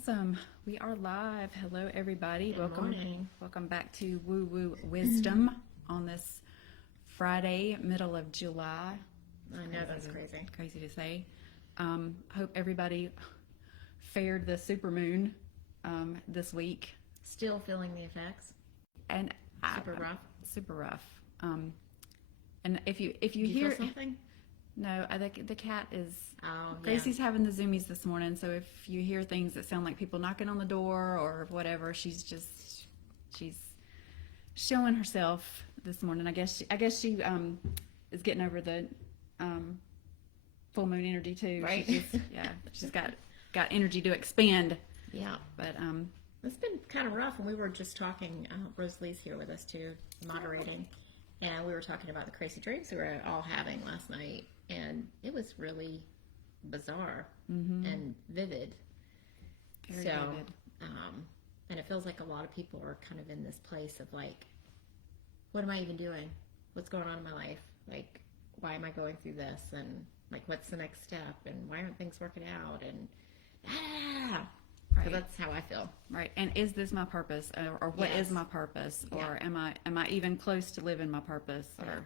Awesome. We are live. Hello, everybody. Good morning. Welcome back to Woo Woo Wisdom on this Friday, middle of July. I know, that's crazy. Crazy to say. Hope everybody fared the supermoon this week. Still feeling the effects. And super rough. And if you hear feel something, no, I think the cat is. Oh, Gracie's having the zoomies this morning, so if you hear things that sound like people knocking on the door or whatever, she's showing herself this morning. I guess she is getting over the full moon energy too. Right. She's got energy to expand. Yeah. But it's been kind of rough, and we were just talking. Rosalie's here with us too, moderating, and we were talking about the crazy dreams we were all having last night, and it was really bizarre and vivid. Very vivid. And it feels like a lot of people are kind of in this place of like, what am I even doing? What's going on in my life? Like, why am I going through this? And like, what's the next step? And why aren't things working out? And Right. So that's how I feel. Right. And is this my purpose, or what is my purpose, or am I even close to living my purpose? Or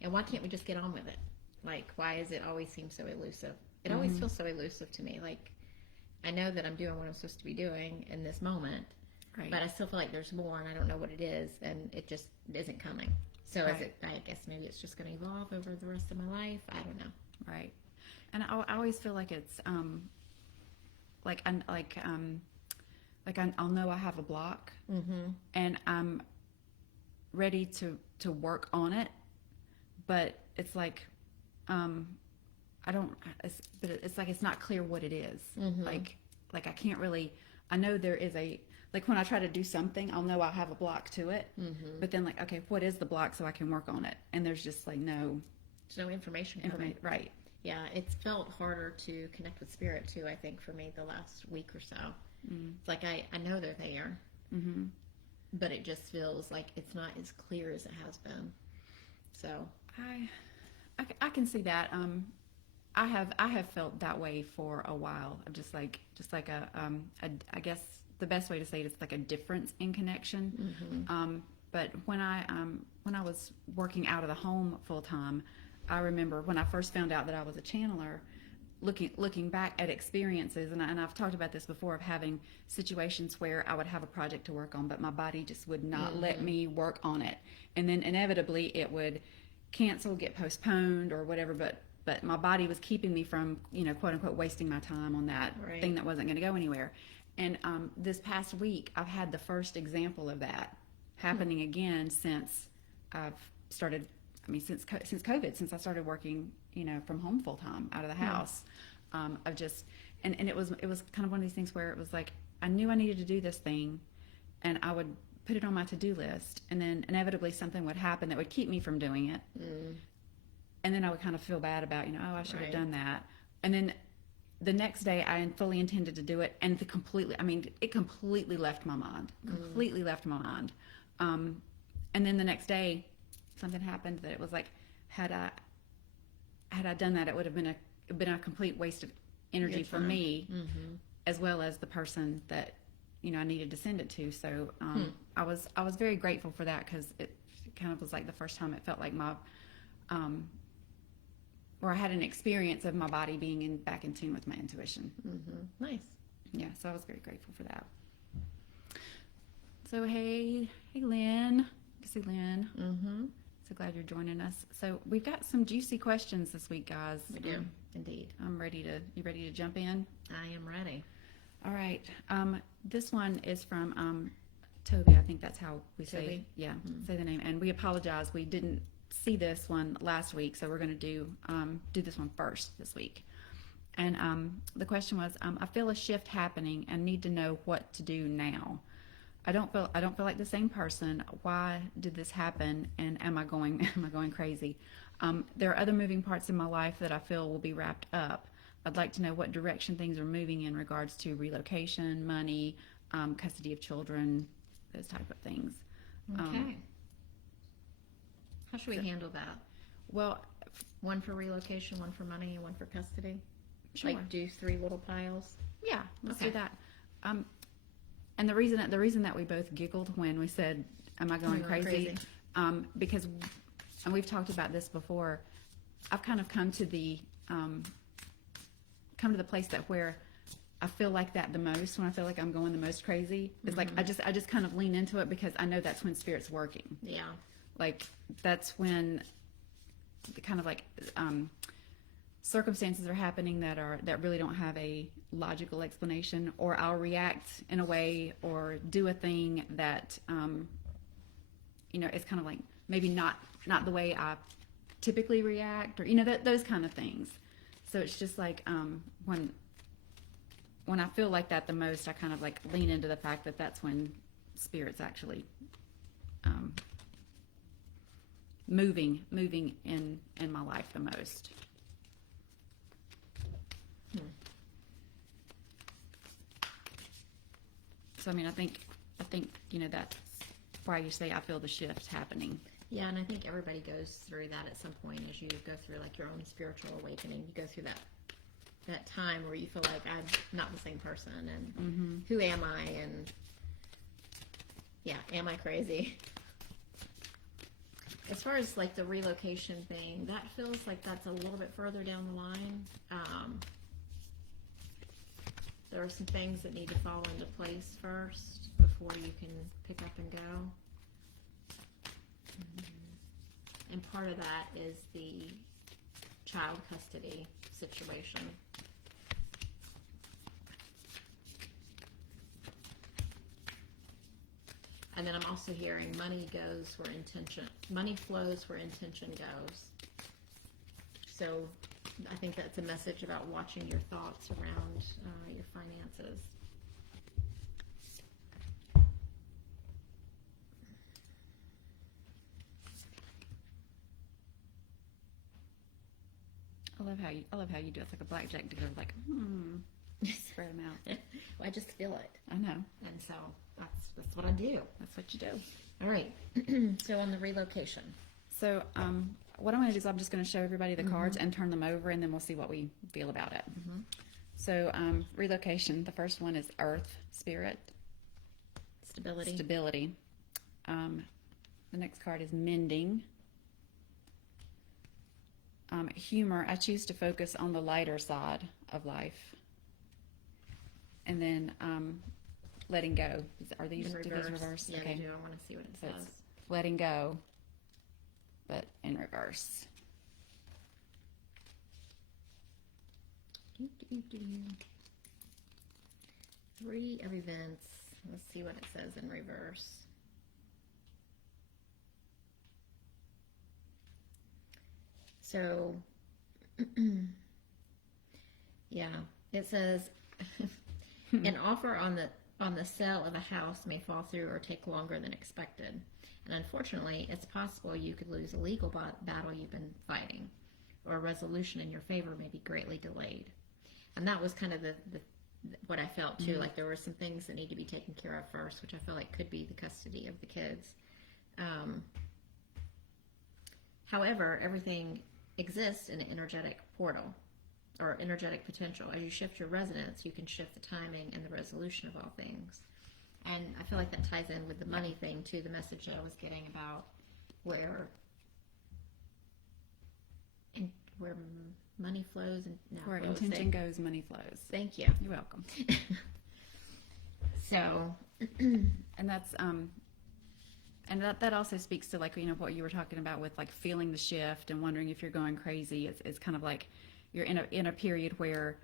and why can't we just get on with it? Like, why does it always seem so elusive? It always feels so elusive to me. Like, I know that I'm doing what I'm supposed to be doing in this moment, right. but I still feel like there's more, and I don't know what it is, and it just isn't coming. So Right. is it? I guess maybe it's just going to evolve over the rest of my life. I don't know. Right. And I always feel like it's I'll know I have a block, and I'm ready to work on it, but it's like it's like it's not clear what it is. Like I can't really. I know there is like when I try to do something, I'll know I'll have a block to it, but then like, okay, what is the block so I can work on it? And there's just like There's no information coming. Right. Yeah, it's felt harder to connect with spirit too, I think, for me the last week or so. It's like I know they're there, but it just feels like it's not as clear as it has been. So I can see that. I have felt that way for a while. Of just like a I guess the best way to say it is like a difference in connection. But when I was working out of the home full time, I remember when I first found out that I was a channeler, looking back at experiences, and I've talked about this before, of having situations where I would have a project to work on, but my body just would not let me work on it, and then inevitably it would cancel, get postponed, or whatever. But my body was keeping me from, quote unquote, wasting my time on that thing that wasn't going to go anywhere. And this past week, I've had the first example of that happening again since I've started. I mean, since COVID, since I started working, from home full time out of the house, of just, and it was kind of one of these things where it was like, I knew I needed to do this thing, and I would put it on my to-do list, and then inevitably something would happen that would keep me from doing it. And then I would kind of feel bad about, I should have done that. And then the next day I fully intended to do it, and it completely left my mind, and then the next day, something happened that it was like, had I done that, it would have been a complete waste of energy for me, as well as the person that I needed to send it to. So I was very grateful for that, because it kind of was like the first time it felt like my where I had an experience of my body being back in tune with my intuition. Nice. Yeah, so I was very grateful for that. So hey Lynn, good to see Lynn. So glad you're joining us. So we've got some juicy questions this week, guys. We do, indeed. You ready to jump in? I am ready. All right. This one is from Tovi. I think that's how we say say the name. And we apologize. We didn't see this one last week, so we're going to do this one first this week. And the question was, I feel a shift happening and need to know what to do now. I don't feel like the same person. Why did this happen? And am I going crazy? There are other moving parts in my life that I feel will be wrapped up. I'd like to know what direction things are moving in regards to relocation, money, custody of children, those type of things. Okay. How should we handle that? Well, one for relocation, one for money, and one for custody. Sure. Like do 3 little piles. Yeah, let's do that. Um, and the reason that we both giggled when we said, "Am I going crazy?" Because, and we've talked about this before. I've kind of come to the place that where I feel like that the most, when I feel like I'm going the most crazy. It's like I just kind of lean into it because I know that's when Spirit's working. Yeah. Like that's when the kind of like circumstances are happening that really don't have a logical explanation, or I'll react in a way or do a thing that it's kind of like maybe not the way I typically react, or those kind of things. So it's just like when I feel like that the most, I kind of like lean into the fact that that's when Spirit's actually moving in my life the most. So I mean, I think that's why you say I feel the shift happening. Yeah, and I think everybody goes through that at some point as you go through like your own spiritual awakening. You go through that time where you feel like I'm not the same person, and who am I, and yeah, am I crazy? As far as like the relocation thing, that feels like that's a little bit further down the line. There are some things that need to fall into place first before you can pick up and go. And part of that is the child custody situation. And then I'm also hearing money flows where intention goes. So I think that's a message about watching your thoughts around your finances. I love how you do it. It's like a blackjack dealer, like spread them out. Well, I just feel it. I know, and so that's what I do. That's what you do. All right. So on the relocation. So what I'm going to do is I'm just going to show everybody the cards and turn them over, and then we'll see what we feel about it. So relocation. The first one is Earth, Spirit, Stability. The next card is Mending. Humor. I choose to focus on the lighter side of life. And then letting go. Are these reverse? Yeah, okay. they do. I want to see what it says. Letting go, but in reverse. Three of events. Let's see what it says in reverse. So, yeah, it says an offer on the sale of a house may fall through or take longer than expected. And unfortunately, it's possible you could lose a legal battle you've been fighting, or a resolution in your favor may be greatly delayed. And that was kind of the what I felt too. Like there were some things that need to be taken care of first, which I feel like could be the custody of the kids. However, everything exists in an energetic portal or energetic potential. As you shift your resonance, you can shift the timing and the resolution of all things. And I feel like that ties in with the money thing too, the message that I was getting about where money flows and where intention goes, money flows. Thank you. You're welcome. So, and that's and that also speaks to like what you were talking about with like feeling the shift and wondering if you're going crazy. It's kind of like you're in a period where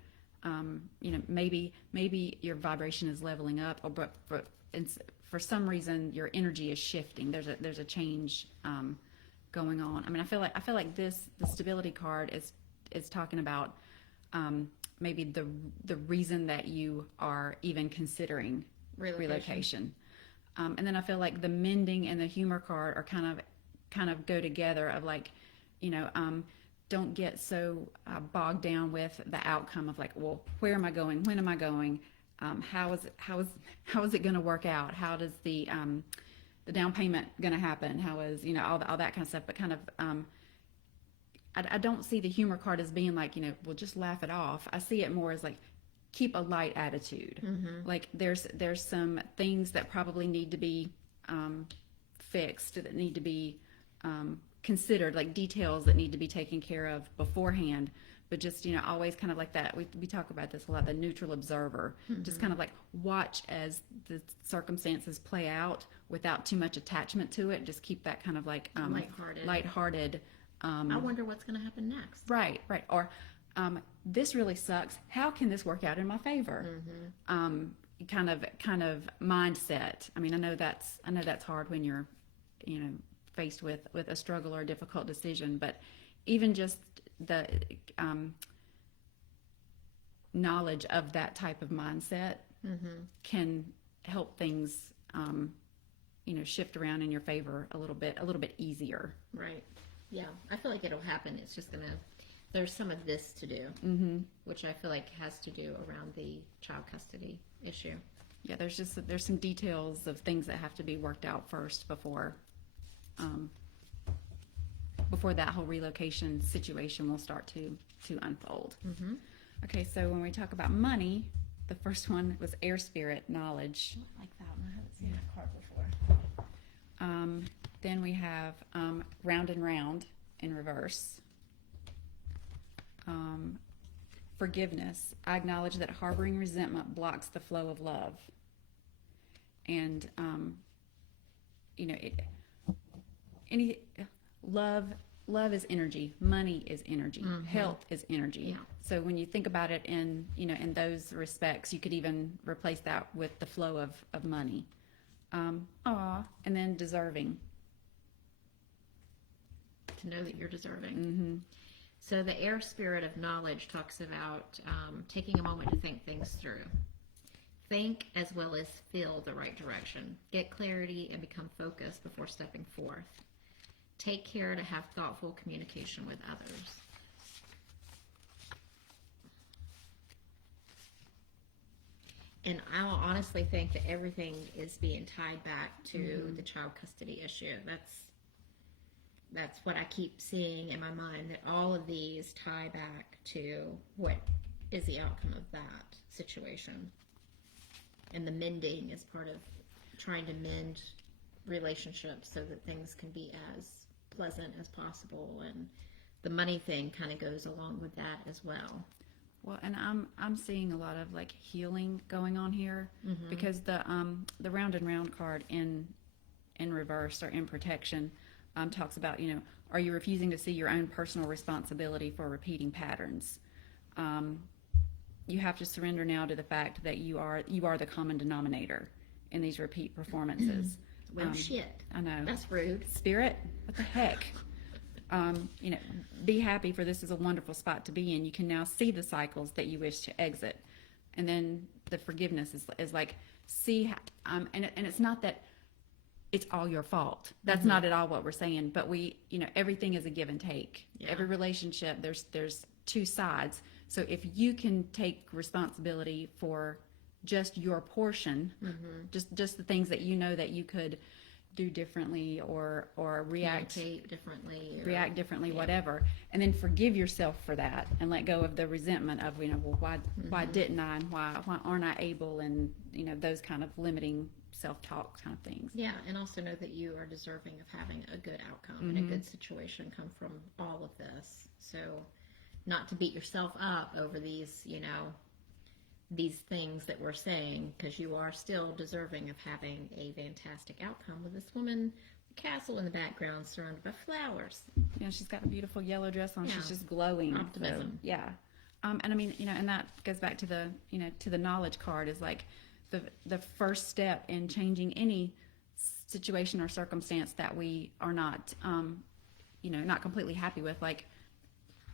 maybe your vibration is leveling up, but for some reason your energy is shifting. There's a change going on. I mean, I feel like the stability card is talking about maybe the reason that you are even considering relocation. And then I feel like the mending and the humor card are kind of go together of like, don't get so bogged down with the outcome of like, well, where am I going? When am I going? How is it going to work out? How does the down payment going to happen? How is, all that kind of stuff, but kind of, I don't see the humor card as being like, well, just laugh it off. I see it more as like, keep a light attitude. Like there's some things that probably need to be fixed, that need to be considered, like details that need to be taken care of beforehand. But just, you know, always kind of like that. We talk about this a lot, the neutral observer. Just kind of like watch as the circumstances play out without too much attachment to it. Just keep that kind of like lighthearted. I wonder what's going to happen next. Right. Or this really sucks. How can this work out in my favor? Kind of mindset. I mean, I know that's hard when you're, you know, faced with a struggle or a difficult decision, but even just the knowledge of that type of mindset can help things, you know, shift around in your favor a little bit easier. Right. Yeah. I feel like it'll happen. It's just there's some of this to do, which I feel like has to do around the child custody issue. Yeah. There's some details of things that have to be worked out first before that whole relocation situation will start to unfold. Okay, so when we talk about money, the first one was air spirit, knowledge. I like that one. I haven't seen that card before. Then we have round and round in reverse. Forgiveness. I acknowledge that harboring resentment blocks the flow of love. And, you know, love is energy. Money is energy. Health is energy. Yeah. So when you think about it in those respects, you could even replace that with the flow of money. And then deserving. To know that you're deserving. So the air spirit of knowledge talks about taking a moment to think things through. Think as well as feel the right direction. Get clarity and become focused before stepping forth. Take care to have thoughtful communication with others. And I honestly think that everything is being tied back to the child custody issue. That's what I keep seeing in my mind, that all of these tie back to what is the outcome of that situation. And the mending is part of trying to mend relationships so that things can be as pleasant as possible, and the money thing kind of goes along with that as well. Well, and I'm seeing a lot of like healing going on here, because the round and round card in reverse or in protection talks about, you know, are you refusing to see your own personal responsibility for repeating patterns? You have to surrender now to the fact that you are the common denominator in these repeat performances. Well, shit. I know. That's rude. Spirit, what the heck? You know, be happy, for this is a wonderful spot to be in. You can now see the cycles that you wish to exit. And then the forgiveness is like, see, and it's not that it's all your fault. That's not at all what we're saying. But everything is a give and take. Yeah. Every relationship, there's two sides. So if you can take responsibility for just your portion, just the things that you know that you could do differently or react differently, whatever, and then forgive yourself for that and let go of the resentment of, you know, well, why didn't I, and why aren't I able, and, you know, those kind of limiting self-talk kind of things. Yeah, and also know that you are deserving of having a good outcome and a good situation come from all of this. So not to beat yourself up over these, you know, these things that we're saying, because you are still deserving of having a fantastic outcome with this woman, castle in the background surrounded by flowers. Yeah, she's got a beautiful yellow dress on. Yeah. She's just glowing. Optimism. So, yeah. And I mean, you know, and that goes back to the knowledge card, is like the first step in changing any situation or circumstance that we are not, not completely happy with. Like,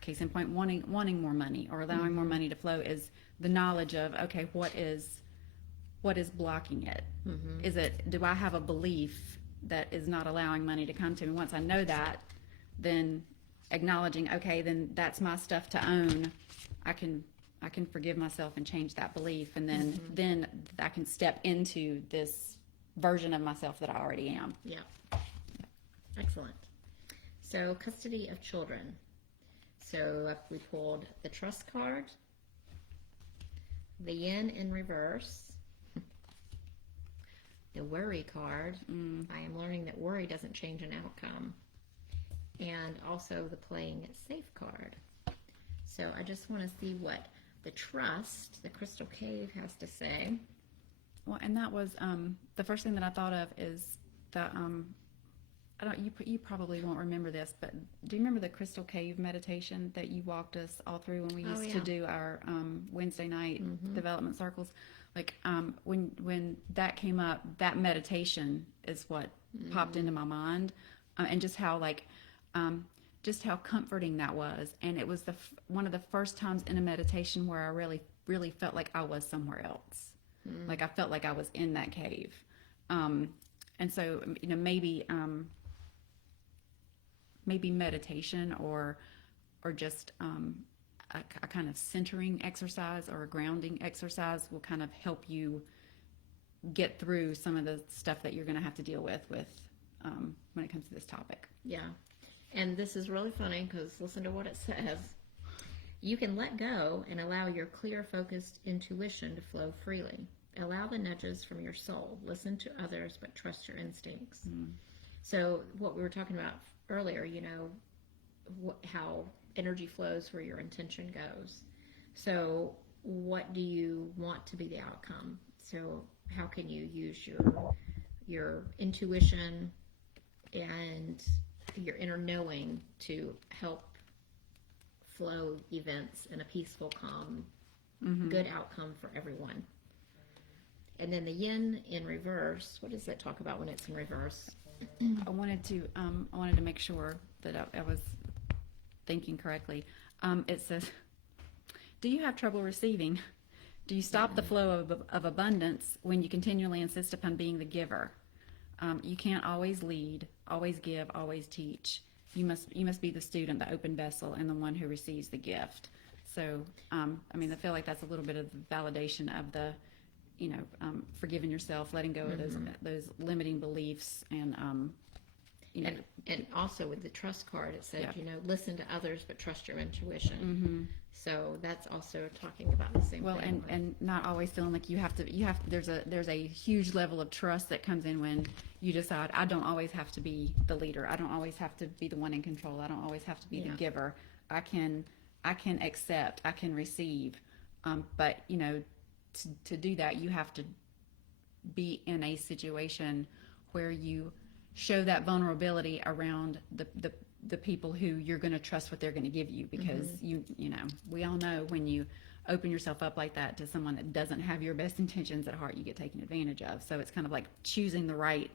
case in point, wanting more money or allowing more money to flow, is the knowledge of, okay, what is blocking it? Do I have a belief that is not allowing money to come to me? Once I know that, then acknowledging, okay, then that's my stuff to own. I can forgive myself and change that belief, and then I can step into this version of myself that I already am. Yeah. Excellent. So, custody of children. So we pulled the trust card, the yin in reverse, the worry card. I am learning that worry doesn't change an outcome. And also the playing it safe card. So I just want to see what the trust, the crystal cave, has to say. Well, and that was the first thing that I thought of is the I don't you probably won't remember this, but do you remember the crystal cave meditation that you walked us all through when we used to do our Wednesday night development circles? Like when that came up, that meditation is what popped into my mind, and just how comforting that was. And it was one of the first times in a meditation where I really felt like I was somewhere else. Like I felt like I was in that cave. And so, maybe meditation or just a kind of centering exercise or a grounding exercise will kind of help you get through some of the stuff that you're going to have to deal with when it comes to this topic. Yeah. And this is really funny because listen to what it says. You can let go and allow your clear, focused intuition to flow freely. Allow the nudges from your soul. Listen to others, but trust your instincts. So what we were talking about earlier, how energy flows where your intention goes. So what do you want to be the outcome? So how can you use your intuition and your inner knowing to help flow events in a peaceful, calm, good outcome for everyone? And then the yin in reverse, what does that talk about when it's in reverse? I wanted to make sure that I was thinking correctly. It says, do you have trouble receiving? Do you stop the flow of abundance when you continually insist upon being the giver? You can't always lead, always give, always teach. You must be the student, the open vessel, and the one who receives the gift. So, I feel like that's a little bit of the validation of the, forgiving yourself, letting go of those limiting beliefs, and and also with the trust card, it said, listen to others, but trust your intuition. So that's also talking about the same thing. And not always feeling like you have to. There's a huge level of trust that comes in when you decide I don't always have to be the leader. I don't always have to be the one in control. I don't always have to be the giver. I can accept. I can receive. But to do that, you have to be in a situation where you show that vulnerability around the people who you're going to trust what they're going to give you, because we all know when you open yourself up like that to someone that doesn't have your best intentions at heart, you get taken advantage of. So it's kind of like choosing the right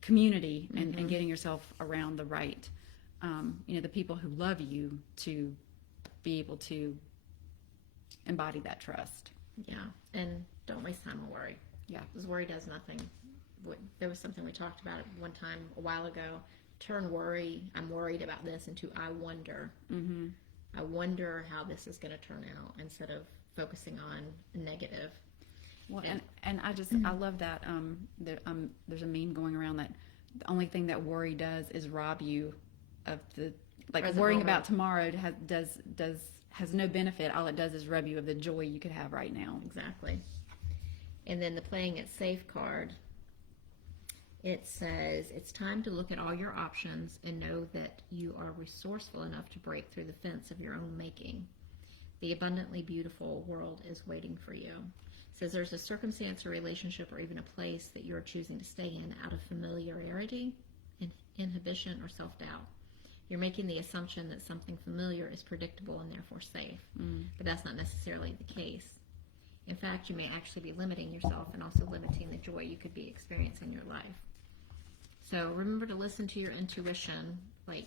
community and getting yourself around the right the people who love you to be able to embody that trust. Yeah, and don't waste time on worry. Yeah, because worry does nothing. There was something we talked about one time a while ago. Turn worry, I'm worried about this, into I wonder. I wonder how this is going to turn out, instead of focusing on negative. Well, and I love that. There's a meme going around that the only thing that worry does is rob you of the worrying about tomorrow has no benefit. All it does is rob you of the joy you could have right now. Exactly. And then the playing it safe card, it says it's time to look at all your options and know that you are resourceful enough to break through the fence of your own making. The abundantly beautiful world is waiting for you. It says there's a circumstance or relationship or even a place that you're choosing to stay in out of familiarity, inhibition, or self-doubt. You're making the assumption that something familiar is predictable and therefore safe, but that's not necessarily the case. In fact, you may actually be limiting yourself and also limiting the joy you could be experiencing in your life. So remember to listen to your intuition, like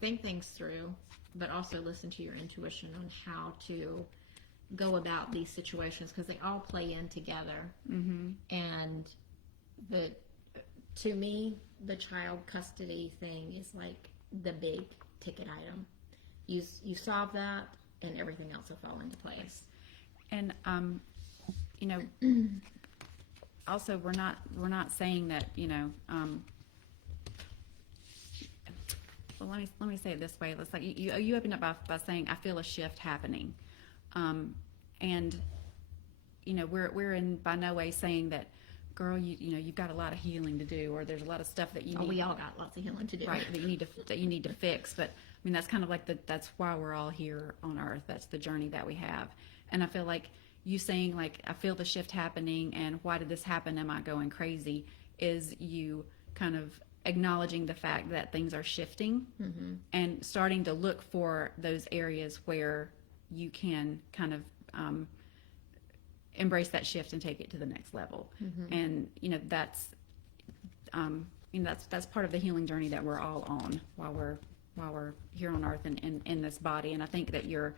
think things through, but also listen to your intuition on how to go about these situations, because they all play in together. And to me, the child custody thing is like the big ticket item. You solve that, and everything else will fall into place. And also we're not saying that well, let me say it this way. It's like you opened up by saying I feel a shift happening, and we're in by no way saying that, girl, you've got a lot of healing to do, or there's a lot of stuff that you need. We all got lots of healing to do, right? That you need to fix. But I mean, that's kind of like that's why we're all here on Earth. That's the journey that we have. And I feel like you saying, like, I feel the shift happening, and why did this happen? Am I going crazy? Is you kind of acknowledging the fact that things are shifting, and starting to look for those areas where you can kind of embrace that shift and take it to the next level. And that's that's part of the healing journey that we're all on while we're here on Earth and in this body. And I think that you're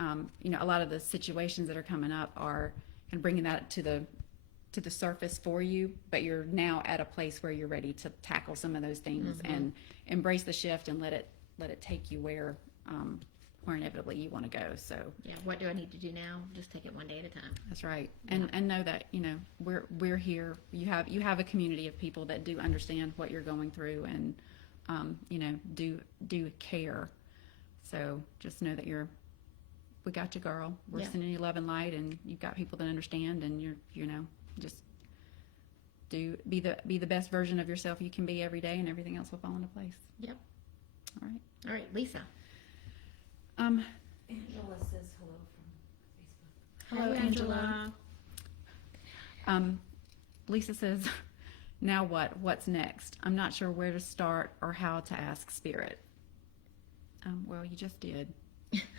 a lot of the situations that are coming up are kind of bringing that to the surface for you, but you're now at a place where you're ready to tackle some of those things and embrace the shift and let it take you where inevitably you want to go. So yeah, what do I need to do now? Just take it one day at a time. That's right. And know that we're here. You have a community of people that do understand what you're going through, and do care. So just know that we got you, girl. We're sending you love and light, and you've got people that understand, and you're just be the best version of yourself you can be every day, and everything else will fall into place. Yep. All right, Lisa. Angela says hello from Facebook. Hello, Hi, Angela. Lisa says, now what? What's next? I'm not sure where to start or how to ask Spirit. Well, you just did.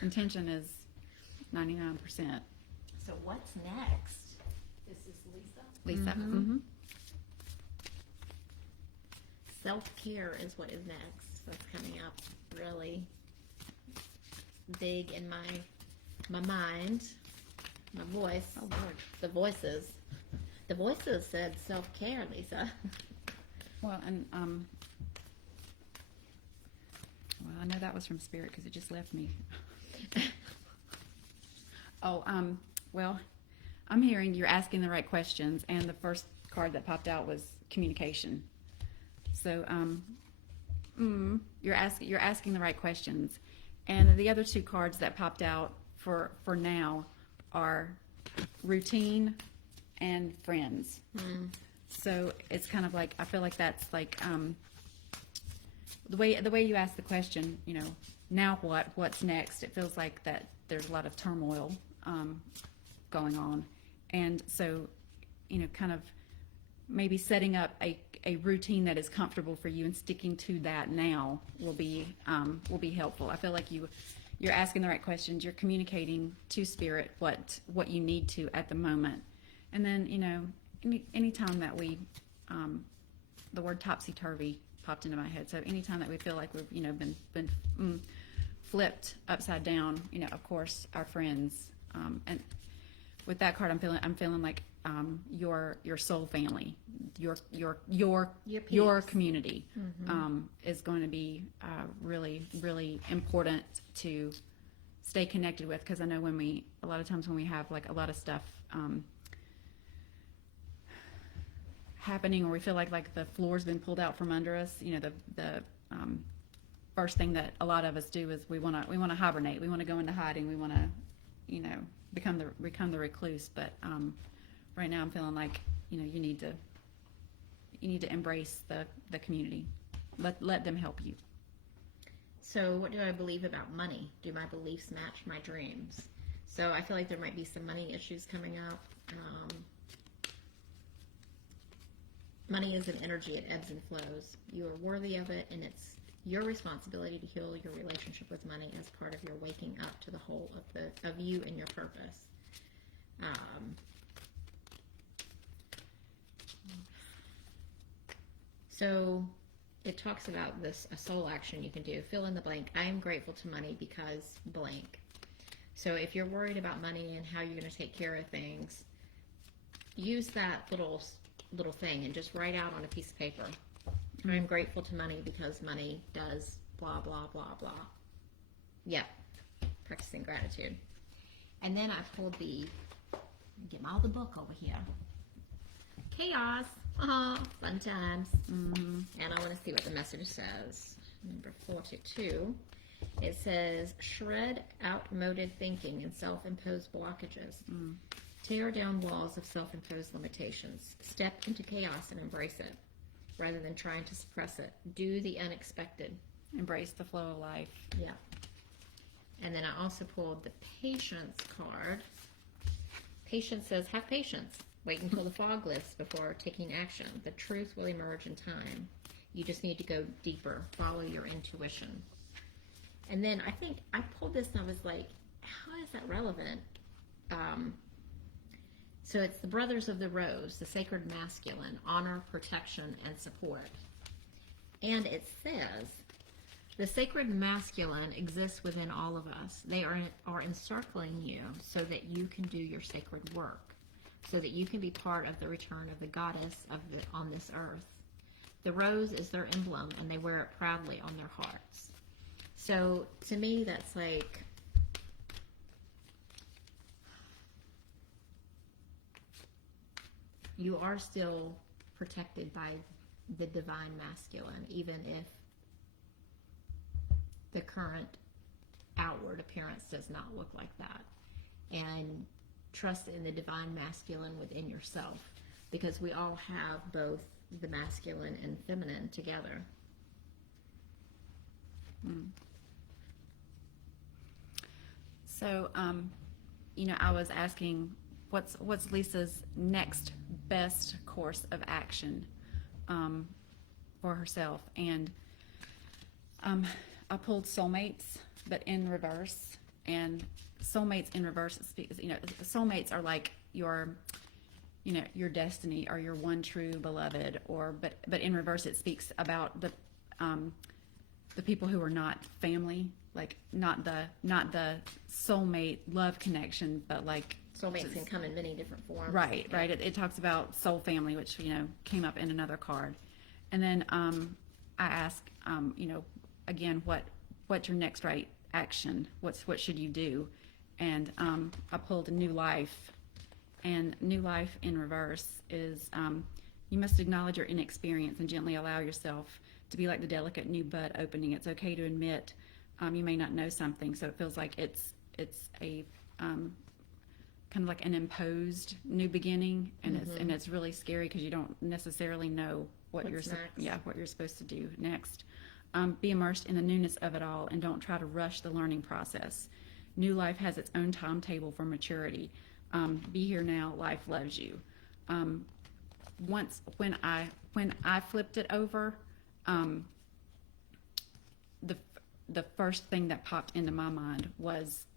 Intention is 99%. So what's next? This is Lisa. Lisa. Self-care is what is next. That's coming up really big in my mind, my voice. Oh, Lord. The voices said self-care, Lisa. Well, and I know that was from Spirit because it just left me. Well, I'm hearing you're asking the right questions, and the first card that popped out was communication. So you're asking the right questions, and the other two cards that popped out for now are routine and friends. So it's kind of like, I feel like that's like the way you ask the question, now what's next? It feels like that there's a lot of turmoil going on, and so kind of maybe setting up a routine that is comfortable for you and sticking to that now will be helpful. I feel like you're asking the right questions. You're communicating to Spirit what you need to at the moment, and then anytime that we the word topsy-turvy popped into my head. So anytime that we feel like we've been flipped upside down, of course our friends, and with that card I'm feeling like your soul family, your community is going to be really, really important to stay connected with, because I know a lot of times when we have like a lot of stuff happening, or we feel like the floor's been pulled out from under us, the first thing that a lot of us do is we want to hibernate. We want to go into hiding. We want to become the recluse. But right now I'm feeling like you need to embrace the community. Let them help you. So what do I believe about money? Do my beliefs match my dreams? So I feel like there might be some money issues coming up. Money is an energy. It ebbs and flows. You are worthy of it, and it's your responsibility to heal your relationship with money as part of your waking up to the whole of you and your purpose. So it talks about a soul action you can do. Fill in the blank. I am grateful to money because blank. So if you're worried about money and how you're going to take care of things, use that little thing and just write out on a piece of paper. I am grateful to money because money does blah, blah, blah, blah. Yep. Practicing gratitude. And then I pulled get my other book over here. Chaos. Fun times. And I want to see what the message says. Number 42. It says, shred outmoded thinking and self-imposed blockages. Tear down walls of self-imposed limitations. Step into chaos and embrace it, rather than trying to suppress it. Do the unexpected. Embrace the flow of life. Yeah. And then I also pulled the patience card. Patience says, have patience. Wait until the fog lifts before taking action. The truth will emerge in time. You just need to go deeper. Follow your intuition. And then I think I pulled this and I was like, how is that relevant? So it's the Brothers of the Rose, the sacred masculine, honor, protection, and support. And it says, the sacred masculine exists within all of us. They are encircling you so that you can do your sacred work, so that you can be part of the return of the goddess on this earth. The rose is their emblem, and they wear it proudly on their hearts. So to me, that's like, you are still protected by the divine masculine, even if the current outward appearance does not look like that. And trust in the divine masculine within yourself, because we all have both the masculine and feminine together. So, I was asking, what's Lisa's next best course of action for herself? And I pulled soulmates, but in reverse. And soulmates in reverse, soulmates are like your destiny or your one true beloved. But in reverse, it speaks about the people who are not family, like not the soulmate love connection, but like Soulmates can come in many different forms. Right. It talks about soul family, which came up in another card. And then I ask, again, what's your next right action? What should you do? And I pulled a new life, and new life in reverse is you must acknowledge your inexperience and gently allow yourself to be like the delicate new bud opening. It's okay to admit you may not know something, so it feels like it's a kind of like an imposed new beginning, and it's really scary because you don't necessarily know what you're supposed to do next. Be immersed in the newness of it all, and don't try to rush the learning process. New life has its own timetable for maturity. Be here now. Life loves you. When I flipped it over, the first thing that popped into my mind was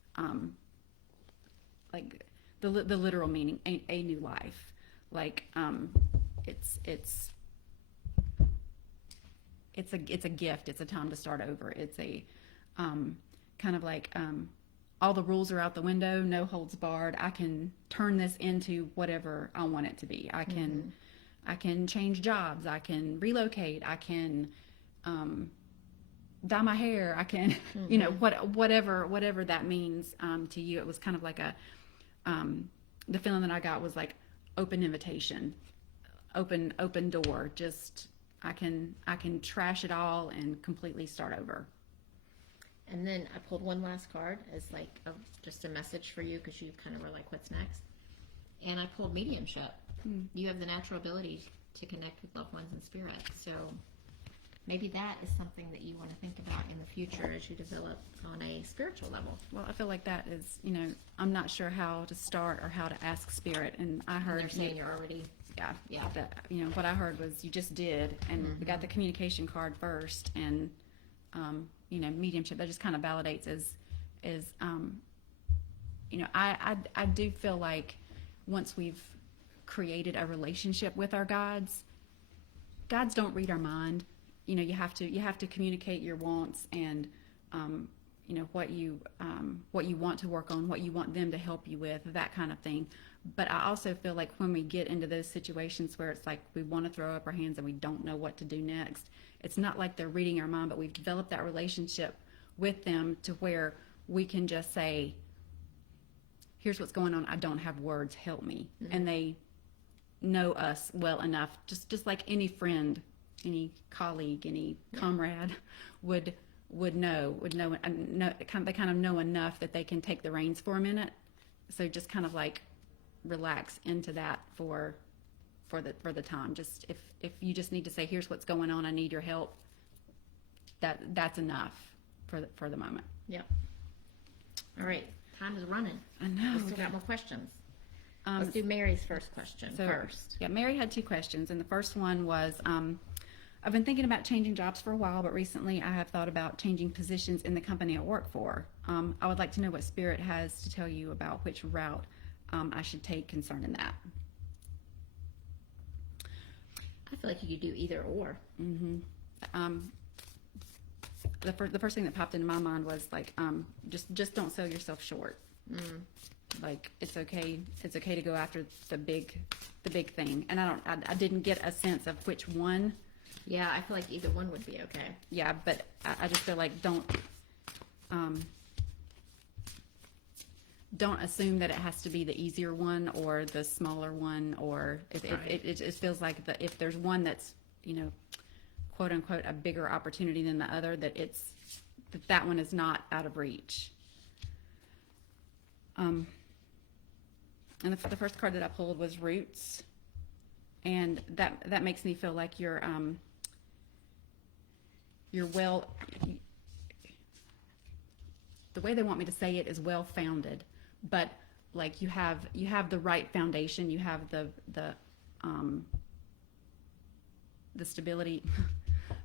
like the literal meaning, a new life. Like it's a gift. It's a time to start over. It's a kind of like all the rules are out the window, no holds barred. I can turn this into whatever I want it to be. I can change jobs. I can relocate. I can dye my hair. I can whatever that means to you. It was kind of like the feeling that I got was like open invitation, open door. Just I can trash it all and completely start over. And then I pulled one last card as like just a message for you, because you kind of were like, what's next? And I pulled mediumship. You have the natural ability to connect with loved ones in spirit. So maybe that is something that you want to think about in the future as you develop on a spiritual level. Well, I feel like that is, I'm not sure how to start or how to ask spirit. And I heard they're saying you're already... Yeah. That, what I heard was you just did, and we got the communication card first, and mediumship. That just kind of validates I do feel like once we've created a relationship with our gods don't read our mind. You have to communicate your wants and what you want to work on, what you want them to help you with, that kind of thing. But I also feel like when we get into those situations where it's like we want to throw up our hands and we don't know what to do next, it's not like they're reading our mind, but we've developed that relationship with them to where we can just say, here's what's going on. I don't have words. Help me. And they know us well enough, just like any friend, any colleague, any comrade would know, they kind of know enough that they can take the reins for a minute. So just kind of like relax into that for the time. Just if you just need to say, here's what's going on, I need your help, that's enough for the moment. Yep. All right, time is running. I know. We still got more questions. Let's do Mary's first question first. Yeah, Mary had 2 questions, and the first one was, I've been thinking about changing jobs for a while, but recently I have thought about changing positions in the company I work for. I would like to know what Spirit has to tell you about which route I should take concerning that. I feel like you could do either or. Mm-hmm. The first thing that popped into my mind was like, just don't sell yourself short. Like it's okay to go after the big thing. And I didn't get a sense of which one. Yeah, I feel like either one would be okay. Yeah, but I just feel like don't assume that it has to be the easier one or the smaller one, or if it just feels like if there's one that's, quote unquote, a bigger opportunity than the other, that one is not out of reach. And the first card that I pulled was Roots, and that makes me feel like you're well. The way they want me to say it is well-founded, but like you have the right foundation, you have the stability,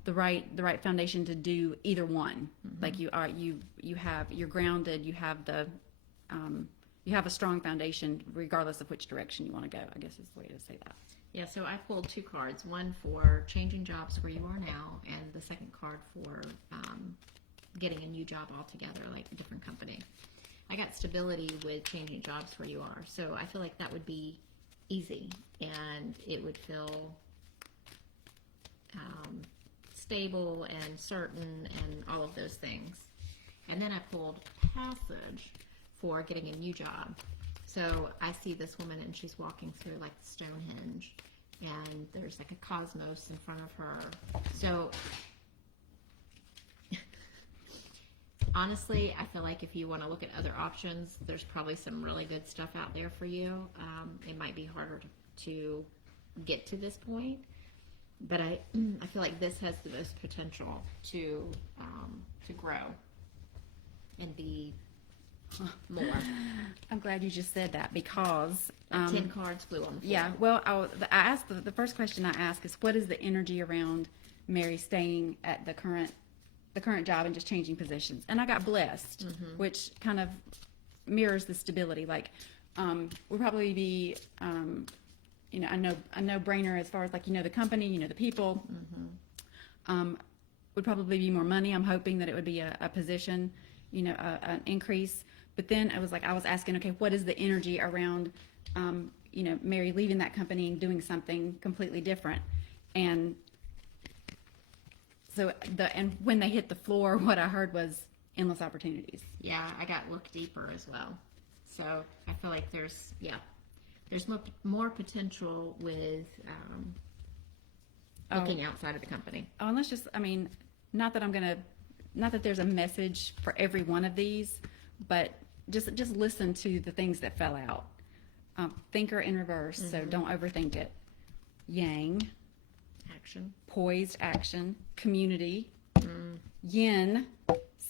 the right foundation to do either one. Mm-hmm. Like you're grounded, you have a strong foundation regardless of which direction you want to go, I guess is the way to say that. Yeah, so I pulled 2 cards, one for changing jobs where you are now, and the second card for getting a new job altogether, like a different company. I got stability with changing jobs where you are, so I feel like that would be easy, and it would feel stable and certain and all of those things. And then I pulled Passage for getting a new job. So I see this woman and she's walking through like Stonehenge, and there's like a cosmos in front of her. So honestly, I feel like if you want to look at other options, there's probably some really good stuff out there for you. It might be harder to get to this point, but I feel like this has the most potential to grow and be more. I'm glad you just said that because 10 cards flew on the floor. Yeah, well, I asked the first question I asked is what is the energy around Mary staying at the current job and just changing positions? And I got blessed, which kind of mirrors the stability. Like would probably be a no-brainer as far as like the company, the people. Would probably be more money. I'm hoping that it would be a position, an increase. But then I was asking, okay, what is the energy around, Mary leaving that company and doing something completely different? And so and when they hit the floor, what I heard was endless opportunities. Yeah, I got look deeper as well. So I feel like there's more potential with looking outside of the company. Oh, and let's just, not that there's a message for every one of these, but just listen to the things that fell out. Thinker in reverse, so don't overthink it. Yang, Action. Poised action. Community. Yin,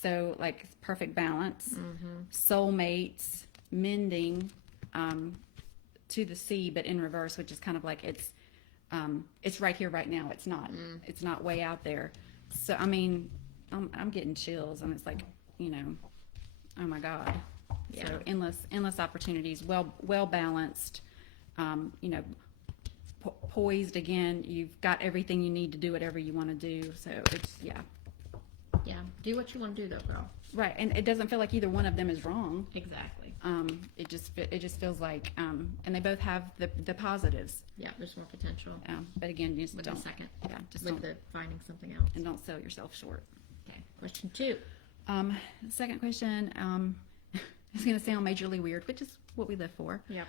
so like perfect balance. Soulmates. Mending. To the sea, but in reverse, which is kind of like it's right here, right now. It's not way out there. So I'm getting chills, and it's like, oh my God. Yeah. So endless opportunities, well balanced, poised again. You've got everything you need to do whatever you want to do. So it's Yeah, do what you want to do though, girl. Right, and it doesn't feel like either one of them is wrong. Exactly. It just feels like, and they both have the positives. Yeah, there's more potential. But again, you just with don't. the second. Yeah, just with don't, the finding something else. and don't sell yourself short. Okay. Question 2. Second question is going to sound majorly weird, which is what we live for. Yep.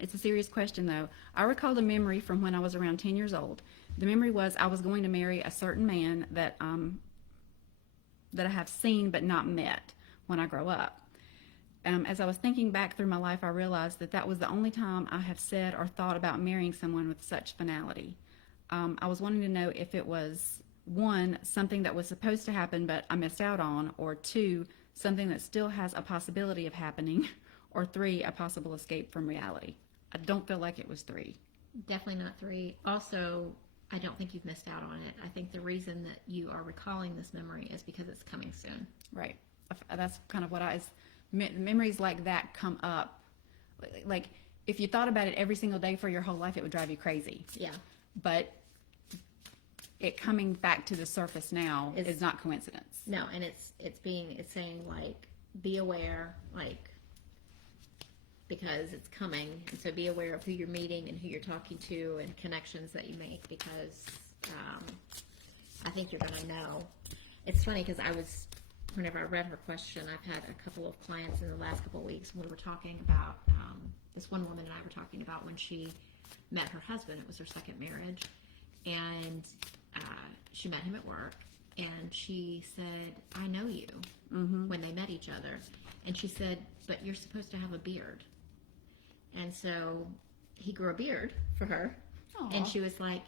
It's a serious question though. I recalled a memory from when I was around 10 years old. The memory was I was going to marry a certain man that I have seen but not met when I grow up. as I was thinking back through my life, I realized that that was the only time I have said or thought about marrying someone with such finality. I was wanting to know if it was, one, something that was supposed to happen but I missed out on, or two, something that still has a possibility of happening, or three, a possible escape from reality. I don't feel like it was three. Definitely not three. Also, I don't think you've missed out on it. I think the reason that you are recalling this memory is because it's coming soon. Right. That's kind of what memories like that come up. Like, if you thought about it every single day for your whole life, it would drive you crazy. Yeah. But it coming back to the surface now is not coincidence. No, and it's saying, like, be aware, like, because it's coming, and so be aware of who you're meeting and who you're talking to and connections that you make, because I think you're going to know. It's funny because whenever I read her question, I've had a couple of clients in the last couple of weeks when we were talking about, this one woman and I were talking about when she met her husband. It was her second marriage, and she met him at work, and she said, I know you, when they met each other. And she said, but you're supposed to have a beard. And so he grew a beard for her. Aww. And she was like,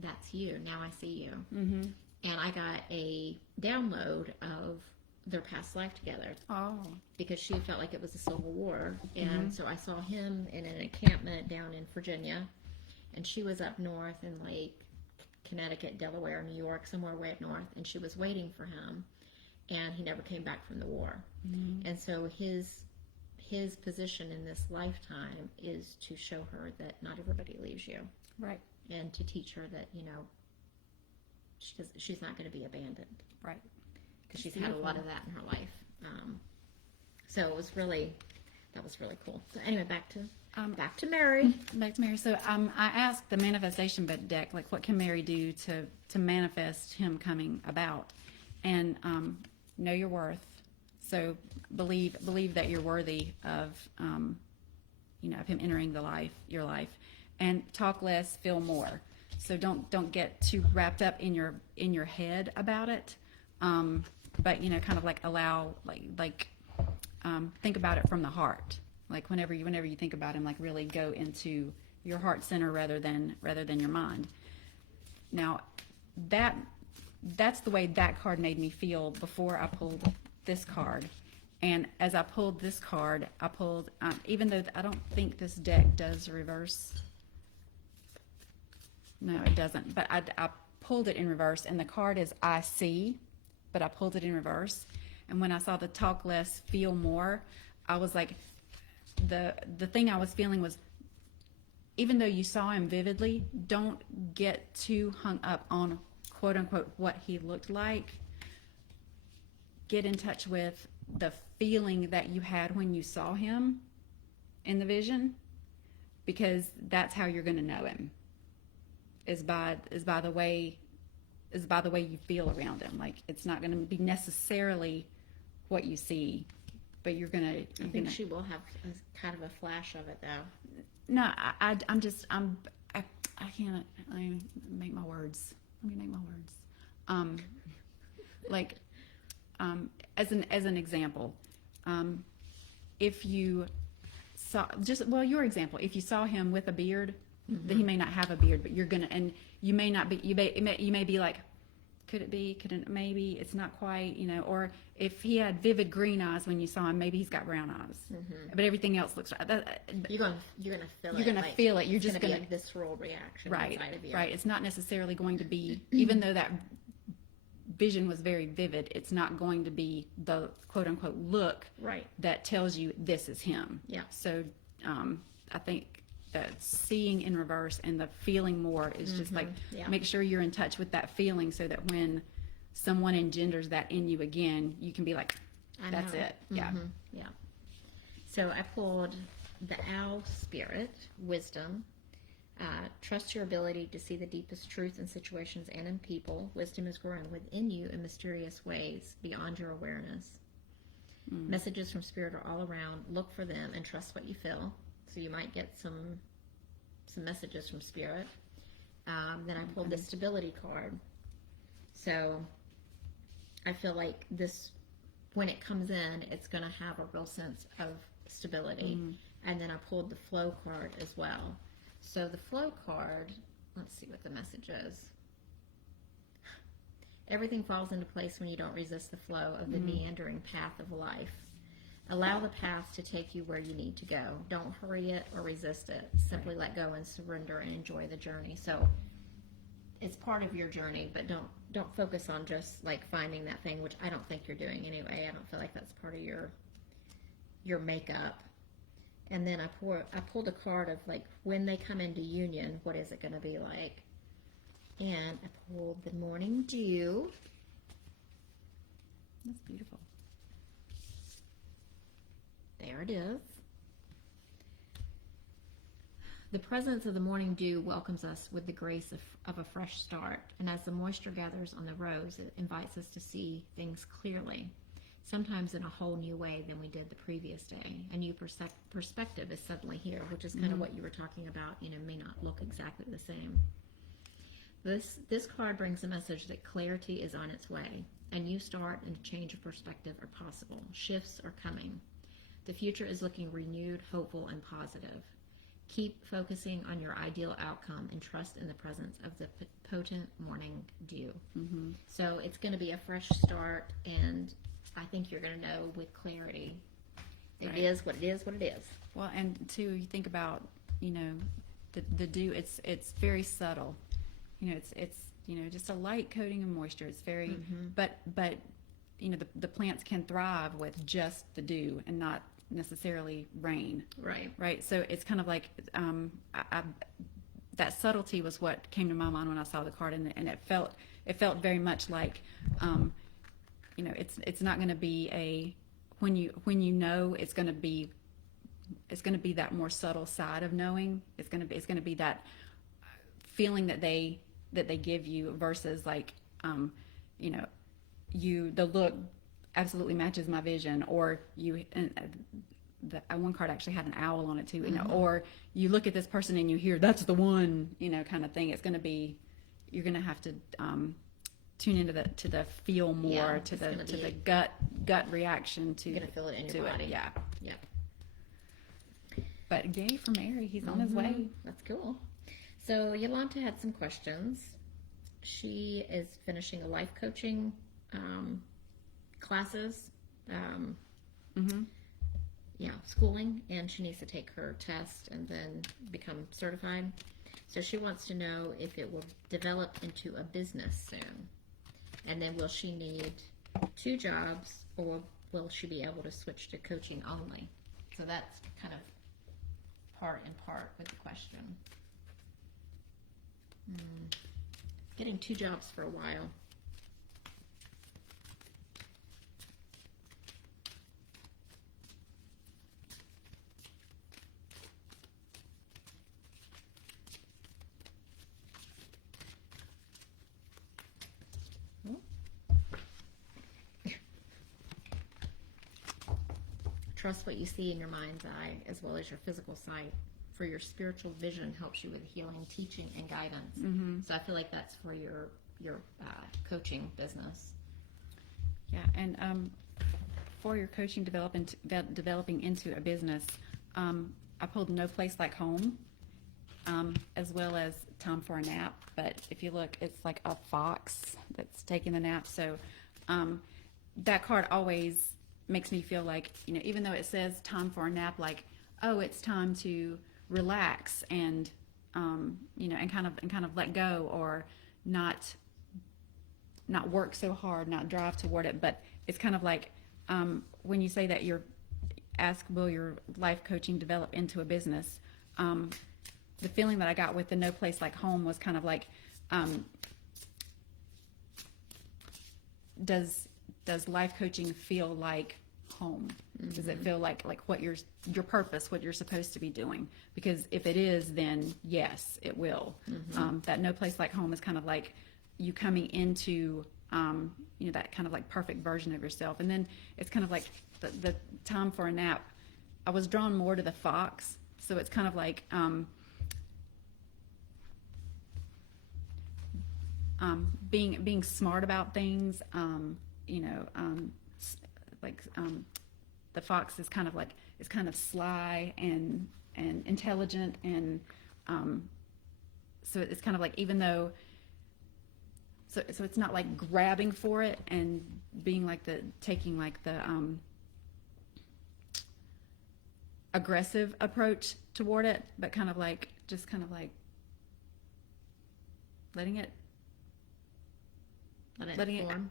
that's you. Now I see you. Mm-hmm. And I got a download of their past life together. Oh. Because she felt like it was a civil war. And so I saw him in an encampment down in Virginia. And she was up north in like Connecticut, Delaware, New York, somewhere way up north. And she was waiting for him. And he never came back from the war. Mm-hmm. And so his position in this lifetime is to show her that not everybody leaves you. Right. And to teach her that, she's not going to be abandoned. Right. Because she's had a lot of that in her life. So that was really cool. So anyway, back to Mary. Back to Mary. So I asked the manifestation deck, like, what can Mary do to manifest him coming about? And know your worth. So believe that you're worthy of, of him entering your life, and talk less, feel more. So don't get too wrapped up in your head about it, but kind of like allow think about it from the heart. Like whenever you think about him, like really go into your heart center rather than your mind. Now that's the way that card made me feel before I pulled this card. And as I pulled this card, I pulled, even though I don't think this deck does reverse. No, it doesn't. But I pulled it in reverse, and the card is I see, but I pulled it in reverse. And when I saw the talk less, feel more, I was like, the thing I was feeling was, even though you saw him vividly, don't get too hung up on quote unquote what he looked like. Get in touch with the feeling that you had when you saw him in the vision, because that's how you're going to know him, is by the way you feel around him. Like, it's not going to be necessarily what you see, but you're going to. I think she will have kind of a flash of it, though. No, I can't. I make my words. Let me make my words. As an example, if you saw your example, if you saw him with a beard, that he may not have a beard, but you're gonna, and you may not be, you may be like, could it be? Could it? Maybe it's not quite, or if he had vivid green eyes when you saw him, maybe he's got brown eyes, but everything else looks right. You're gonna feel it. You're gonna feel it. You're just gonna be a visceral reaction, right? Inside of you. Right. It's not necessarily going to be, even though that vision was very vivid, it's not going to be the quote unquote look that tells you this is him. Yeah. So I think that seeing in reverse and the feeling more is just like, make sure you're in touch with that feeling, so that when someone engenders that in you again, you can be like, that's it. Yeah. Yeah. So I pulled the Owl Spirit, Wisdom. Trust your ability to see the deepest truth in situations and in people. Wisdom is growing within you in mysterious ways beyond your awareness. Messages from Spirit are all around. Look for them and trust what you feel. So you might get some messages from Spirit. Then I pulled the Stability card. So I feel like this when it comes in, it's going to have a real sense of stability. And then I pulled the flow card as well. So the flow card, let's see what the message is. Everything falls into place when you don't resist the flow of the meandering path of life. Allow the path to take you where you need to go. Don't hurry it or resist it. Simply let go and surrender and enjoy the journey. So it's part of your journey, but don't focus on just like finding that thing, which I don't think you're doing anyway. I don't feel like that's part of your makeup. And then I pulled a card of like when they come into union, what is it going to be like? And I pulled the morning dew. That's beautiful. There it is. The presence of the morning dew welcomes us with the grace of a fresh start. And as the moisture gathers on the rose, it invites us to see things clearly, sometimes in a whole new way than we did the previous day. A new perspective is suddenly here, which is kind of what you were talking about, may not look exactly the same. This card brings a message that clarity is on its way. A new start and a change of perspective are possible. Shifts are coming. The future is looking renewed, hopeful, and positive. Keep focusing on your ideal outcome and trust in the presence of the potent morning dew. So it's going to be a fresh start, and I think you're going to know with clarity. It is what it is, what it is. Well, and too, you think about, the dew. It's very subtle. It's just a light coating of moisture. It's very, but the plants can thrive with just the dew and not necessarily rain. Right. So it's kind of like that subtlety was what came to my mind when I saw the card, and it felt very much like, it's not going to be when it's going to be that more subtle side of knowing. It's going to be that feeling that they give you versus like, the look absolutely matches my vision, or one card actually had an owl on it too, or you look at this person and you hear that's the one, kind of thing. It's going to be, you're going to have to tune into the feel more, to the gut reaction to. You're going to feel it in your body. Yeah. Yep. But yay for Mary, he's on his way. That's cool. So Jolanta had some questions. She is finishing a life coaching classes, schooling, and she needs to take her test and then become certified. So she wants to know if it will develop into a business soon, and then will she need 2 jobs, or will she be able to switch to coaching only? So that's kind of part and part with the question. Getting 2 jobs for a while. Trust what you see in your mind's eye as well as your physical sight, for your spiritual vision helps you with healing, teaching, and guidance. So I feel like that's for your coaching business. Yeah, and for your coaching developing into a business, I pulled No Place Like Home, as well as Time for a Nap. But if you look, it's like a fox that's taking a nap. So that card always makes me feel like, even though it says time for a nap, like, oh, it's time to relax and and kind of let go, or not work so hard, not drive toward it. But it's kind of like when you say that will your life coaching develop into a business, the feeling that I got with the No Place Like Home was kind of like, does life coaching feel like home? Does it feel like what your purpose, what you're supposed to be doing? Because if it is, then yes, it will. That No Place Like Home is kind of like you coming into that kind of like perfect version of yourself. And then it's kind of like the time for a nap. I was drawn more to the fox, so it's kind of like being smart about things, the fox is kind of sly and intelligent, and so it's kind of like, even though, so it's not like grabbing for it and being like taking like the aggressive approach toward it, but kind of like letting it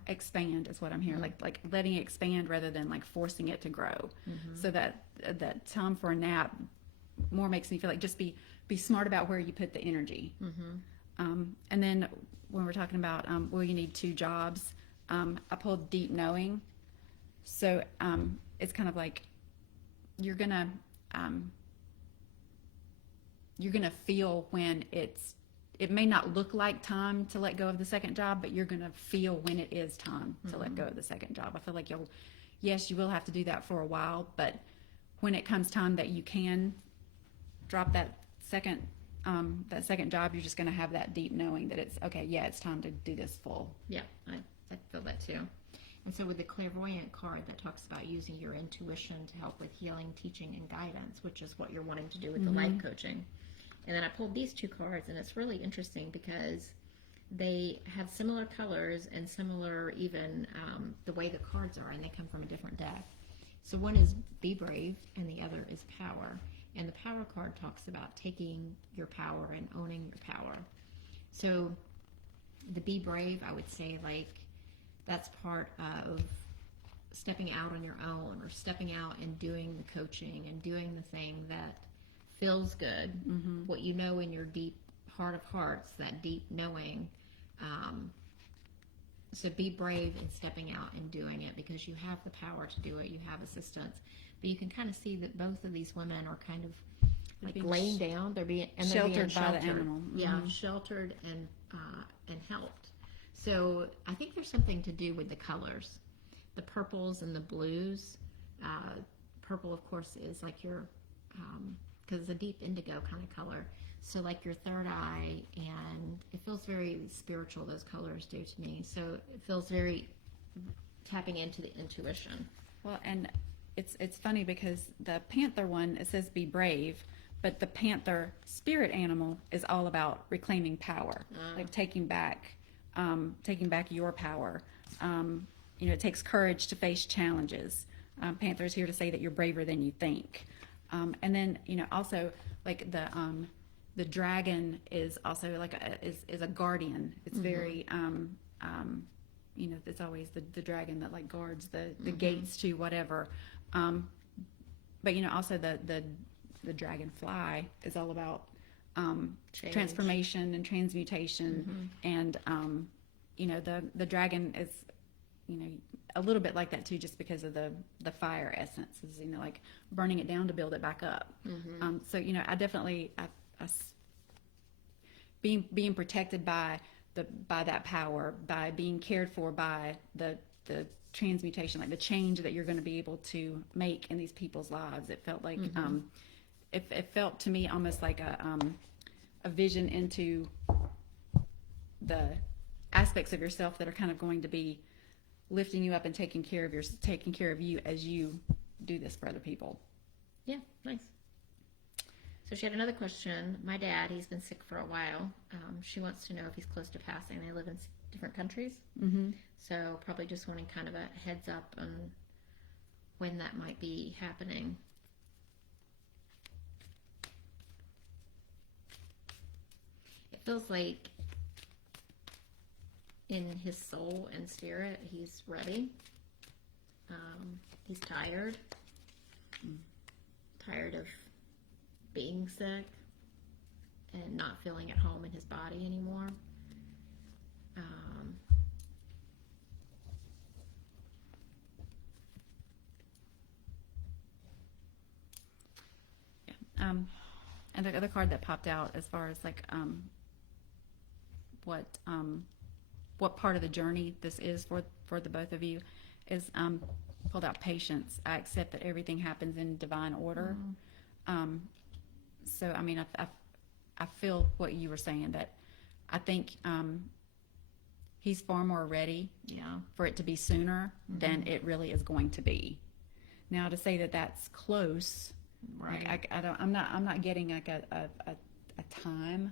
expand is what I'm hearing. Like letting it expand rather than like forcing it to grow. So that time for a nap more makes me feel like just be smart about where you put the energy. And then when we're talking about will you need 2 jobs, I pulled deep knowing. So it's kind of like you're gonna feel when it may not look like time to let go of the second job, but you're going to feel when it is time to let go of the second job. I feel like you will have to do that for a while, but when it comes time that you can drop that second job, you're just going to have that deep knowing that it's okay. Yeah, it's time to do this full. Yeah, I feel that too. And so with the clairvoyant card that talks about using your intuition to help with healing, teaching, and guidance, which is what you're wanting to do with the life coaching. And then I pulled these 2 cards, and it's really interesting because they have similar colors and similar even the way the cards are, and they come from a different deck. So one is Be Brave, and the other is Power. And the Power card talks about taking your power and owning your power. So the Be Brave, I would say, like, that's part of stepping out on your own, or stepping out and doing the coaching and doing the thing that feels good, what you know in your deep heart of hearts, that deep knowing. So be brave in stepping out and doing it, because you have the power to do it. You have assistance, but you can kind of see that both of these women are kind of like laying down. They're being sheltered by the animal. Yeah, sheltered and helped. So I think there's something to do with the colors, the purples and the blues. Purple, of course, is like your because it's a deep indigo kind of color. So like your third eye, and it feels very spiritual, those colors do to me. So it feels very tapping into the intuition. Well, and it's funny because the panther one, it says be brave, but the panther spirit animal is all about reclaiming power, like taking back your power. It takes courage to face challenges. Panther is here to say that you're braver than you think. And then, also like the dragon is also like is a guardian. It's very, it's always the dragon that like guards the gates to whatever. But also the dragonfly is all about transformation and transmutation. And the dragon is a little bit like that too, just because of the fire essence is like burning it down to build it back up. So I definitely being protected by that power, by being cared for by the transmutation, like the change that you're going to be able to make in these people's lives. It felt like it felt to me almost like a vision into the aspects of yourself that are kind of going to be lifting you up and taking care of you as you do this for other people. Yeah, nice. So she had another question. My dad, he's been sick for a while. She wants to know if he's close to passing. They live in different countries. So probably just wanting kind of a heads up on when that might be happening. It feels like in his soul and spirit, he's ready. He's tired of being sick and not feeling at home in his body anymore. And the other card that popped out as far as like what part of the journey this is for the both of you is pulled out patience. I accept that everything happens in divine order. So I mean, I feel what you were saying, that I think he's far more ready Yeah. for it to be sooner than it really is going to be. Now, to say that that's close, Right. like, I'm not getting like a time,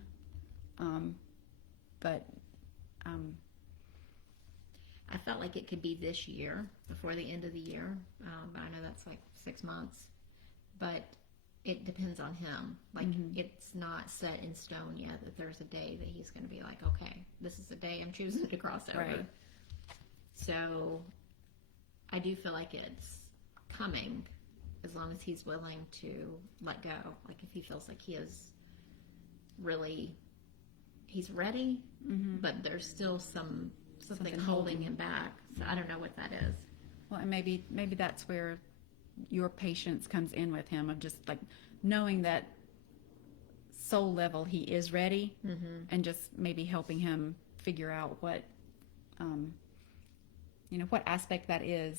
but I felt like it could be this year, before the end of the year. I know that's like 6 months, but it depends on him. Like, it's not set in stone yet that there's a day that he's going to be like, okay, this is the day I'm choosing to cross over. Right. So I do feel like it's coming, as long as he's willing to let go. Like, if he feels like he is really, he's ready, but there's still something holding him back. So I don't know what that is. well, and maybe that's where your patience comes in with him, of just like knowing that soul level he is ready, and just maybe helping him figure out what what aspect that is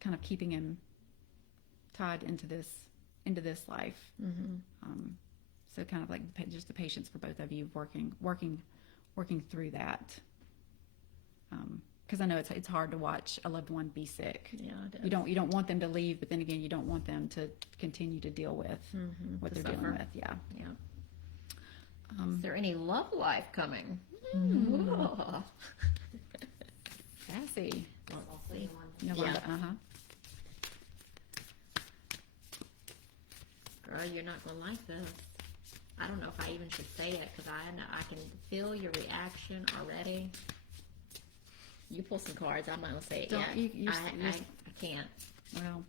kind of keeping him tied into this life. So kind of like just the patience for both of you working through that. Because I know it's hard to watch a loved one be sick. Yeah, it is. You don't want them to leave, but then again, you don't want them to continue to deal with what they're dealing with. Yeah. Yeah. Is there any love life coming? Oh. Sassy. We'll see. Yolanta, Yeah. Girl, you're not going to like this. I don't know if I even should say it, because I can feel your reaction already. You pull some cards. I'm not going to say it Don't- yet. you're- I can't. Well,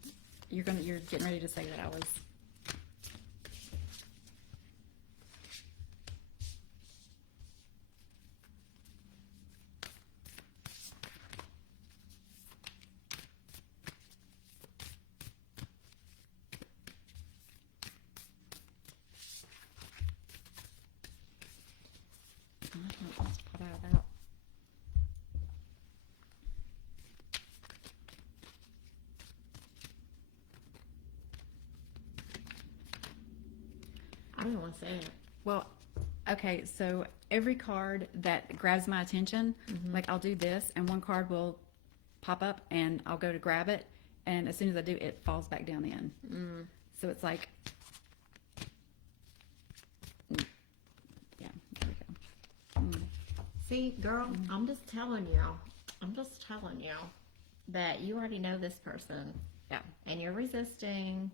you're getting ready to say that I was. Let's pull that out. I don't want to say it. Well, okay, so every card that grabs my attention, like I'll do this, and one card will pop up, and I'll go to grab it, and as soon as I do, it falls back down in. So it's like, yeah, there we go. See, girl, I'm just telling you that you already know this person. Yeah. And you're resisting.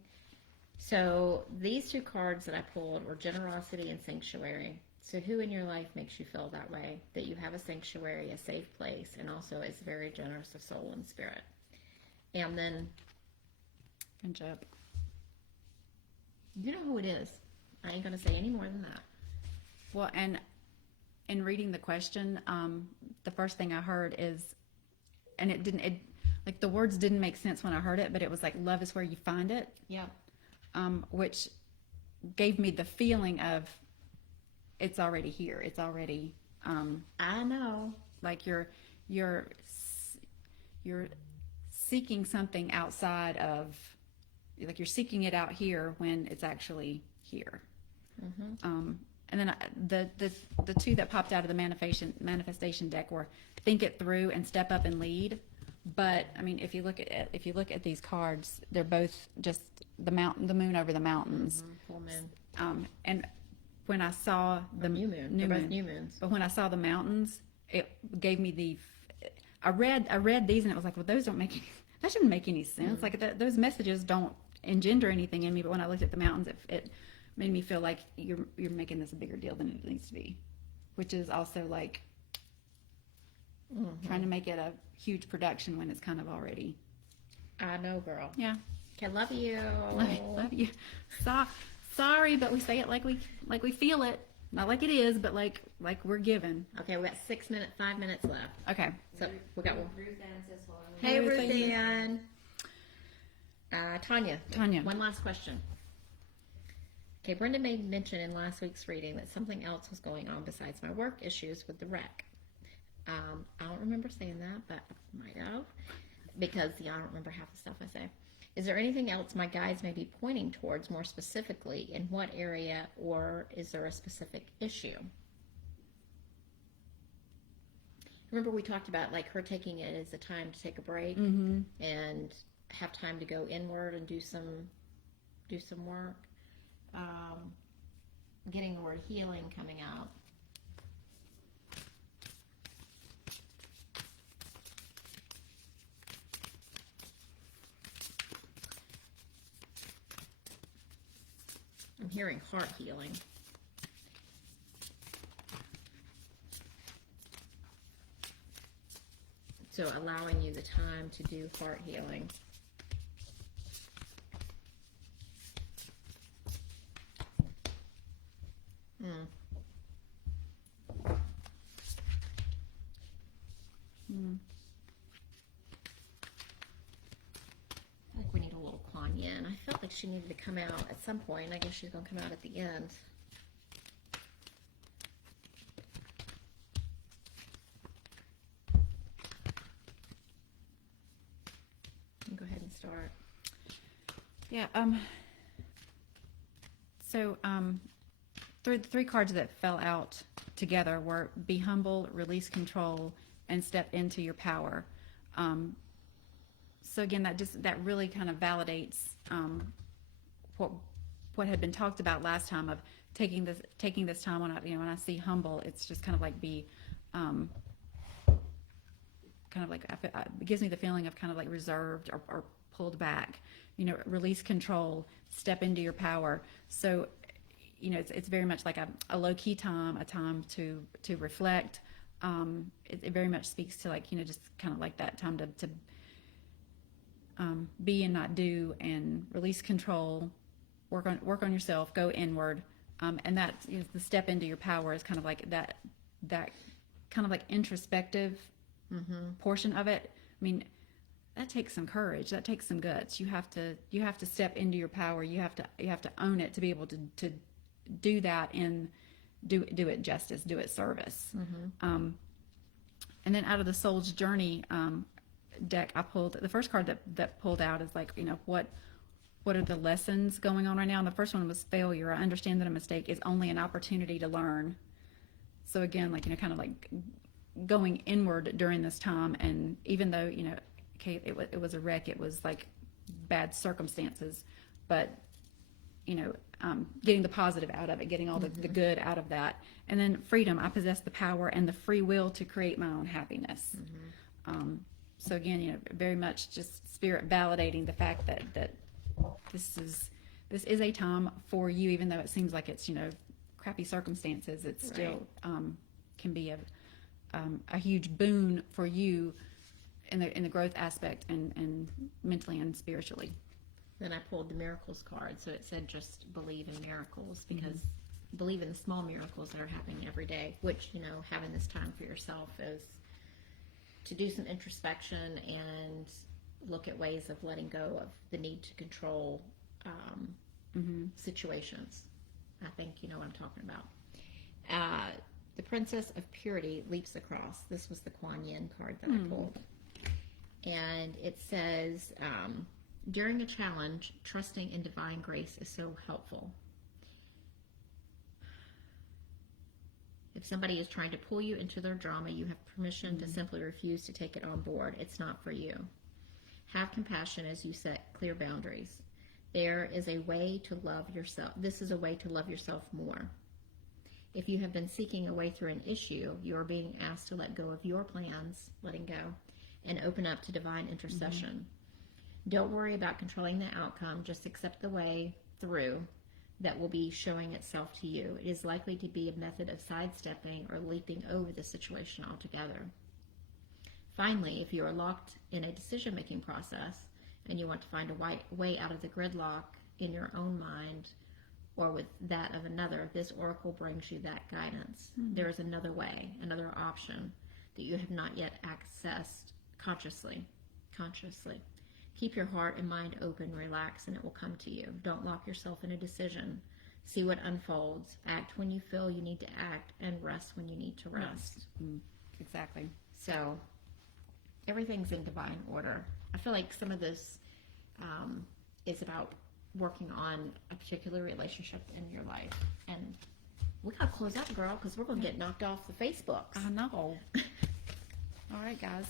So these two cards that I pulled were generosity and sanctuary. So who in your life makes you feel that way? That you have a sanctuary, a safe place, and also is very generous of soul and spirit. And then, Friendship. you know who it is. I ain't going to say any more than that. Well, and in reading the question, the first thing I heard is, and like the words didn't make sense when I heard it, but it was like, love is where you find it. Yeah. Which gave me the feeling of it's already here. It's already, I know. like you're seeking something outside of, like you're seeking it out here when it's actually here. And then the two that popped out of the manifestation deck were think it through and step up and lead. But I mean, if you look at these cards, they're both just the moon over the mountains. Full moon. And when I saw the New moon. They're both new moons. but when I saw the mountains, it gave me I read these and it was like, well, that shouldn't make any sense. Like those messages don't engender anything in me. But when I looked at the mountains, it made me feel like you're making this a bigger deal than it needs to be, which is also like trying to make it a huge production when it's kind of already. I know, girl. Yeah. Okay, love you. Love you. Sorry, but we say it like we feel it, not like it is, but like we're given. Okay, we got 5 minutes left. Okay. So we got one. Ruth Ann says hello. Hey, Ruth Ruth Ann. Ann. Tonya. Tonya. One last question. Okay, Brenda made mention in last week's reading that something else was going on besides my work issues with the wreck. I don't remember saying that, but I might have, because I don't remember half the stuff I say. Is there anything else my guides may be pointing towards more specifically? In what area, or is there a specific issue? Remember we talked about like her taking it as a time to take a break Mm-hmm. and have time to go inward and do some work. Getting the word healing coming out. I'm hearing heart healing. So allowing you the time to do heart healing. Mm. Mm. I feel like we need a little Tonya, and I felt like she needed to come out at some point. I guess she's going to come out at the end. Go ahead and start. Yeah. So, the three cards that fell out together were be humble, release control, and step into your power. So again, that really kind of validates what had been talked about last time of taking this time. When I see humble, it's just kind of like it gives me the feeling of kind of like reserved or pulled back. Release control, step into your power. So, it's very much like a low key time, a time to reflect. It very much speaks to like, just kind of like that time to be and not do, and release control, work on yourself, go inward. And that the step into your power is kind of like that kind of like introspective portion of it. I mean, that takes some courage. That takes some guts. You have to step into your power. You have to own it to be able to do that and do it justice, do it service. And then out of the Soul's Journey deck, I pulled the first card that pulled out is like, what are the lessons going on right now? And the first one was failure. I understand that a mistake is only an opportunity to learn. So again, like, kind of like going inward during this time. And even though, okay, it was a wreck, it was like bad circumstances, but getting the positive out of it, getting all the good out of that. And then freedom. I possess the power and the free will to create my own happiness. So again, very much just spirit validating the fact that this is a time for you, even though it seems like it's, crappy circumstances. It still can be a huge boon for you in the growth aspect and mentally and spiritually. Then I pulled the miracles card, so it said just believe in miracles, because believe in the small miracles that are happening every day, which, having this time for yourself is to do some introspection and look at ways of letting go of the need to control situations. I think you know what I'm talking about. The Princess of Purity leaps across. This was the Kuan Yin card that I pulled. And it says, during a challenge, trusting in divine grace is so helpful. If somebody is trying to pull you into their drama, you have permission to simply refuse to take it on board. It's not for you. Have compassion as you set clear boundaries. There is a way to love yourself. This is a way to love yourself more. If you have been seeking a way through an issue, you are being asked to let go of your plans, letting go, and open up to divine intercession. Don't worry about controlling the outcome. Just accept the way through that will be showing itself to you. It is likely to be a method of sidestepping or leaping over the situation altogether. Finally, if you are locked in a decision-making process and you want to find a way out of the gridlock in your own mind or with that of another, this oracle brings you that guidance. There is another way, another option that you have not yet accessed consciously. Keep your heart and mind open, relax, and it will come to you. Don't lock yourself in a decision. See what unfolds. Act when you feel you need to act, and rest when you need to rest. Exactly. So everything's in divine order. I feel like some of this is about working on a particular relationship in your life. And we got to close up, girl, because we're going to get knocked off the Facebook. I know. All right, guys.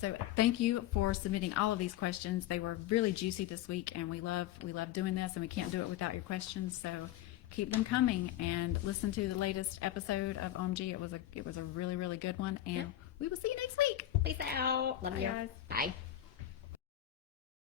So thank you for submitting all of these questions. They were really juicy this week, and we love doing this, and we can't do it without your questions. So keep them coming, and listen to the latest episode of Ohm-g. It was a really, really good one, and we will see you next week. Peace out. Love Bye, you. guys. Bye.